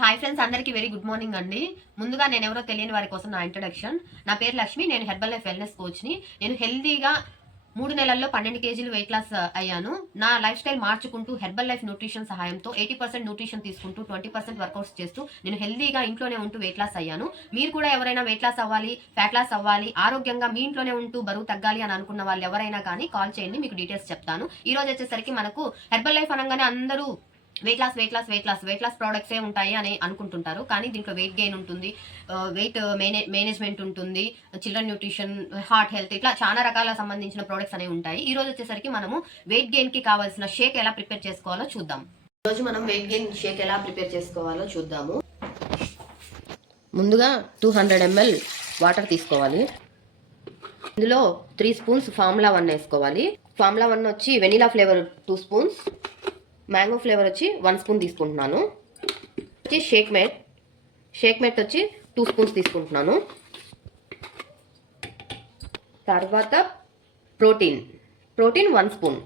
Hi friends, అందరికీ very good morning అండి. ముందుగా నేను ఎవరో తెలియని వారి కోసం నా ఇంట్రడక్షన్. నా పేరు లక్ష్మి. నేను హెర్బల్ లైఫ్ వెల్నెస్ కోచ్ని. నేను హెల్తీగా 3 నెలల్లో 12 కేజీలు వెయిట్ లాస్ అయ్యాను. నా లైఫ్ స్టైల్ మార్చుకుంటూ హెర్బల్ లైఫ్ న్యూట్రిషన్ సహాయంతో 80% న్యూట్రిషన్ తీసుకుంటూ 20% వర్కౌట్స్ చేస్తూ నేను హెల్తీగా ఇంట్లోనే ఉంటూ వెయిట్ లాస్ అయ్యాను. మీరు కూడా ఎవరైనా వెయిట్ లాస్ అవ్వాలి, ఫ్యాట్ లాస్ అవ్వాలి, ఆరోగ్యంగా మీ ఇంట్లోనే ఉంటూ బరువు తగ్గాలి అని అనుకున్న వాళ్ళు ఎవరైనా కానీ కాల్ చేయండి, మీకు డీటెయిల్స్ చెప్తాను. ఈ రోజు వచ్చేసరికి మనకు హెర్బల్ లైఫ్ అనగానే అందరూ వెయిట్ లాస్ ప్రోడక్ట్సే ఉంటాయి అని అనుకుంటుంటారు. కానీ దీంట్లో వెయిట్ గెయిన్ ఉంటుంది, వెయిట్ మేనేజ్మెంట్ ఉంటుంది, చిల్డ్రన్ న్యూట్రిషన్, హార్ట్ హెల్త్, ఇట్లా చాలా రకాల సంబంధించిన ప్రోడక్ట్స్ అనేవి ఉంటాయి. ఈ రోజు వచ్చేసరికి మనము వెయిట్ గెయిన్ కి కావాల్సిన షేక్ ఎలా ప్రిపేర్ చేసుకోవాలో చూద్దాం. ఈ రోజు మనం వెయిట్ గెయిన్ షేక్ ఎలా ప్రిపేర్ చేసుకోవాలో చూద్దాము. ముందుగా 200 ml వాటర్ తీసుకోవాలి. ఇందులో 3 స్పూన్స్ ఫార్ములా 1 వేసుకోవాలి. ఫార్ములా 1 వచ్చి vanilla flavour 2 spoons, mango flavour వచ్చి 1 స్పూన్ తీసుకుంటున్నాను. వచ్చి షేక్ మేట్ వచ్చి 2 స్పూన్స్ తీసుకుంటున్నాను. తర్వాత ప్రోటీన్ 1 స్పూన్.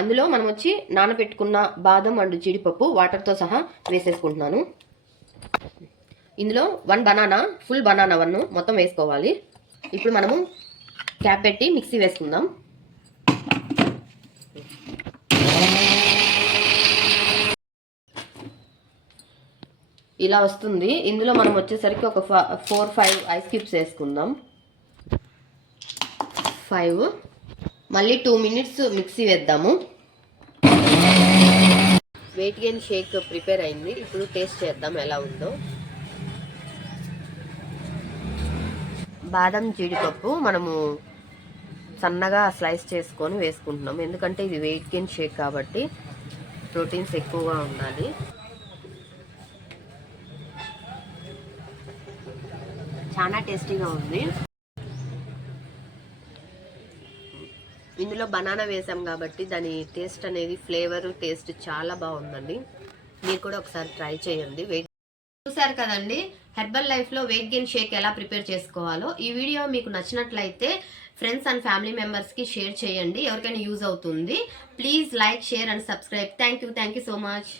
అందులో మనం వచ్చి నానబెట్టుకున్న బాదం అండ్ జీడిపప్పు వాటర్తో సహా వేసేసుకుంటున్నాను. ఇందులో 1 బనానా, ఫుల్ బనానా 1 మొత్తం వేసుకోవాలి. ఇప్పుడు మనము క్యాప్ పెట్టి మిక్సీ వేసుకుందాం. ఇలా వస్తుంది. ఇందులో మనం వచ్చేసరికి ఒక 4-5 ఐస్ క్యూబ్స్ వేసుకుందాం. 5 మళ్ళీ 2 మినిట్స్ మిక్సీ వేద్దాము. వెయిట్ గెయిన్ షేక్ ప్రిపేర్ అయింది. ఇప్పుడు టేస్ట్ చేద్దాం ఎలా ఉందో. బాదం జీడిపప్పు మనము సన్నగా స్లైస్ చేసుకొని వేసుకుంటున్నాం, ఎందుకంటే ఇది వెయిట్ గెయిన్ షేక్ కాబట్టి ప్రోటీన్స్ ఎక్కువగా ఉండాలి. చాలా టేస్టీగా ఉంది. ఇందులో బనానా వేసాం కాబట్టి దాని టేస్ట్ అనేది, ఫ్లేవర్ టేస్ట్ చాలా బాగుందండి. మీరు కూడా ఒకసారి ట్రై చేయండి. చూసారు కదండి, హెర్బల్ లైఫ్లో వెయిట్ గెయిన్ షేక్ ఎలా ప్రిపేర్ చేసుకోవాలో. ఈ వీడియో మీకు నచ్చినట్లయితే ఫ్రెండ్స్ అండ్ ఫ్యామిలీ మెంబర్స్కి షేర్ చేయండి, ఎవరికైనా యూజ్ అవుతుంది. Please like, share and subscribe. Thank you so much.